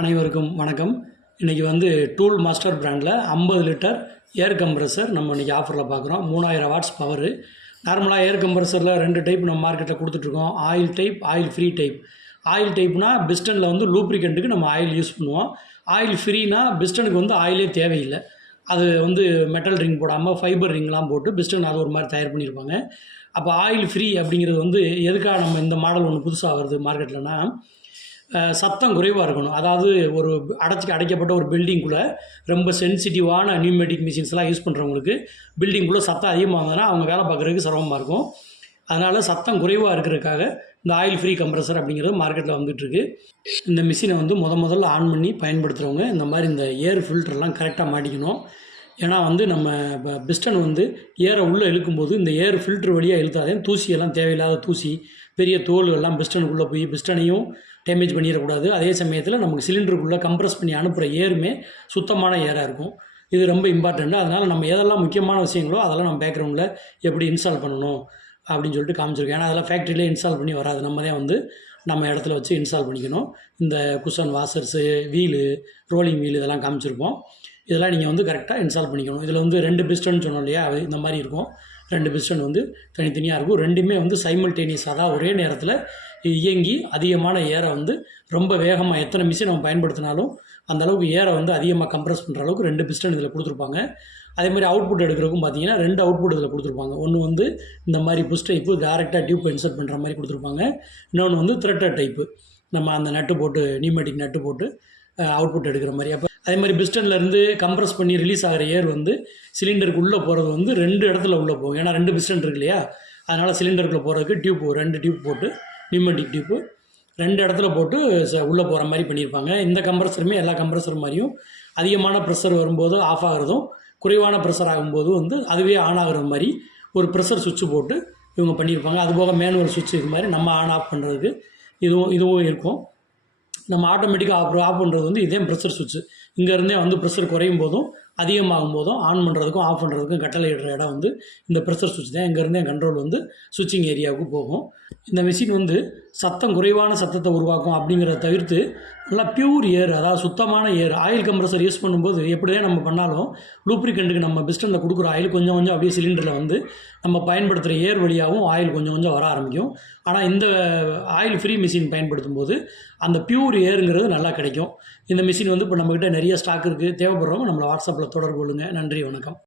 அனைவருக்கும் வணக்கம். இன்றைக்கி வந்து டூல் மாஸ்டர் பிராண்டில் 50 லிட்டர் ஏர் கம்ப்ரஸர் நம்ம இன்றைக்கி ஆஃபரில் பார்க்குறோம். 3000 வாட்ஸ் பவரு. நார்மலாக ஏர் கம்ப்ரஸரில் 2 டைப் நம்ம மார்க்கெட்டில் கொடுத்துட்ருக்கோம். Oil type, oil free type. Oil டைப்னா பிஸ்டனில் வந்து லூப்ரிகண்ட்டுக்கு நம்ம ஆயில் யூஸ் பண்ணுவோம். ஆயில் ஃப்ரீனா பிஸ்டனுக்கு வந்து ஆயிலே தேவையில்லை. அது வந்து மெட்டல் ரிங் போடாமல் ஃபைபர் ரிங்லாம் போட்டு பிஸ்டன் அது ஒரு மாதிரி தயார் பண்ணியிருப்பாங்க. அப்போ ஆயில் ஃப்ரீ அப்படிங்கிறது வந்து எதுக்காக நம்ம இந்த மாடல் ஒன்று புதுசாக வருது மார்க்கெட்லனா, சத்தம் குறைவாக இருக்கணும். அதாவது ஒரு அடைக்கப்பட்ட ஒரு பில்டிங்குள்ளே ரொம்ப சென்சிட்டிவான நியூமேட்டிக் மிஷின்ஸ்லாம் யூஸ் பண்ணுறவங்களுக்கு பில்டிங்குள்ளே சத்தம் அதிகமாக இருந்ததுன்னா அவங்க வேலை பார்க்குறதுக்கு சிரமமாக இருக்கும். அதனால் சத்தம் குறைவாக இருக்கிறதுக்காக இந்த ஆயில் ஃப்ரீ கம்ப்ரஸர் அப்படிங்கிறது மார்க்கெட்டில் வந்துட்டுருக்கு. இந்த மிஷினை வந்து முதல்ல ஆன் பண்ணி பயன்படுத்துகிறவங்க இந்த மாதிரி இந்த ஏர் ஃபில்டர்லாம் கரெக்டாக மாட்டிக்கணும். ஏன்னா வந்து நம்ம பிஸ்டன் வந்து ஏரை உள்ளே இழுக்கும்போது இந்த ஏர் ஃபில்ட்ரு வழியாக இழுத்தாதே தூசியெல்லாம் தேவையில்லாத தூசி, பெரிய தோல் எல்லாம் பிஸ்டனுக்குள்ளே போய் பிஸ்டனையும் டேமேஜ் பண்ணிடக்கூடாது. அதே சமயத்தில் நமக்கு சிலிண்டருக்குள்ளே கம்ப்ரஸ் பண்ணி அனுப்புகிற ஏருமே சுத்தமான ஏராக இருக்கும். இது ரொம்ப இம்பார்ட்டண்ட்டு. அதனால் நம்ம எதெல்லாம் முக்கியமான விஷயங்களோ அதெல்லாம் நம்ம பேக்ரவுண்டில் எப்படி இன்ஸ்டால் பண்ணணும் அப்படின்னு சொல்லிட்டு காமிச்சிருக்கோம். ஏன்னா அதெல்லாம் ஃபேக்ட்ரியிலே இன்ஸ்டால் பண்ணி வராது. நம்ம தான் வந்து நம்ம இடத்துல வச்சு இன்ஸ்டால் பண்ணிக்கணும். இந்த குஷன் வாஷர்ஸு, வீலு, ரோலிங் வீல் இதெல்லாம் காமிச்சிருப்போம். இதெல்லாம் நீங்கள் வந்து கரெக்டாக இன்ஸ்டால் பண்ணிக்கணும். இதில் வந்து 2 பிஸ்டன் சொன்னோம் இல்லையா, அது இந்த மாதிரி இருக்கும். 2 பிஸ்டன் வந்து தனித்தனியாக இருக்கும். ரெண்டுமே வந்து சைமல்டேனியஸாக தான் ஒரே நேரத்தில் இயங்கி அதிகமான ஏரை வந்து ரொம்ப வேகமாக எத்தனை மிஷின் நம்ம பயன்படுத்தினாலும் அந்தளவுக்கு ஏரை வந்து அதிகமாக கம்ப்ரஸ் பண்ணுற அளவுக்கு 2 பிஸ்டன் இதில் கொடுத்துருப்பாங்க. அதே மாதிரி அவுட்புட் எடுக்கிறதுக்கும் பார்த்தீங்கன்னா 2 அவுட்புட் இதில் கொடுத்துருப்பாங்க. ஒன்று வந்து இந்த மாதிரி புஷ் டைப்பு டேரெக்டாக டியூப் இன்சர்ட் பண்ணுற மாதிரி கொடுத்துருப்பாங்க. இன்னொன்று வந்து த்ரெட்டட் டைப்பு, நம்ம அந்த நட்டு போட்டு நியூமேட்டிக் நட்டு போட்டு அவுட்புட் எடுக்கிற மாதிரி. அப்போ அதே மாதிரி பிஸ்டன்லேருந்து கம்ப்ரஸ் பண்ணி ரிலீஸ் ஆகிற ஏர் வந்து சிலிண்டருக்கு உள்ளே போகிறது வந்து 2 இடத்துல உள்ளே போகும். ஏன்னா 2 பிஸ்டன் இருக்கு இல்லையா, அதனால் சிலிண்டருக்குள்ளே போகிறதுக்கு டியூப் 2 டியூப் போட்டு நியூமேட்டிக் டியூப்பு 2 இடத்துல போட்டு உள்ளே போகிற மாதிரி பண்ணியிருப்பாங்க. இந்த கம்ப்ரஸருமே எல்லா கம்ப்ரஸர் மாதிரியும் அதிகமான ப்ரெஷர் வரும்போது ஆஃப் ஆகிறதும், குறைவான ப்ரெஷர் ஆகும்போது வந்து அதுவே ஆன் ஆகிற மாதிரி ஒரு ப்ரெஷர் சுவிட்சு போட்டு இவங்க பண்ணியிருப்பாங்க. அதுபோக மேனுவல் சுவிட்ச் இது மாதிரி நம்ம ஆன் ஆஃப் பண்ணுறதுக்கு இதுவும் இருக்கும். நம்ம ஆட்டோமேட்டிக்காக ஆஃப் பண்ணுறது வந்து இதே ப்ரெஷர் சுவிட்சு. இங்கேருந்தே வந்து ப்ரெஷர் குறையும் போதும் அதிகமாகும் போதும் ஆன் பண்ணுறதுக்கும் ஆஃப் பண்ணுறதுக்கும் கட்டளையிடுற இடம் வந்து இந்த ப்ரெஷர் சுவிட்ச் தான். இங்கேருந்தே கண்ட்ரோல் வந்து சுவிட்சிங் ஏரியாவுக்கு போகும். இந்த மிஷின் வந்து சத்தம் குறைவான சத்தத்தை உருவாக்கும் அப்படிங்கிறத தவிர்த்து நல்லா பியூர் ஏர், அதாவது சுத்தமான ஏர். ஆயில் கம்ப்ரஸர் யூஸ் பண்ணும்போது எப்படியே நம்ம பண்ணாலும் லூப்ரிகண்ட்டுக்கு நம்ம பிஸ்டனில் கொடுக்குற ஆயில் கொஞ்சம் கொஞ்சம் அப்படியே சிலிண்டரில் வந்து நம்ம பயன்படுத்துகிற ஏர் வழியாகவும் ஆயில் கொஞ்சம் கொஞ்சம் வர ஆரம்பிக்கும். ஆனால் இந்த ஆயில் ஃப்ரீ மிஷின் பயன்படுத்தும் போது அந்த பியூர் ஏருங்கிறது நல்லா கிடைக்கும். இந்த மிஷின் வந்து இப்போ நம்மக்கிட்ட நிறைய ஸ்டாக் இருக்குது. தேவைப்படுறவங்க நம்மளை வாட்ஸ்அப்பில் தொடர்பு கொள்ளுங்கள். நன்றி, வணக்கம்.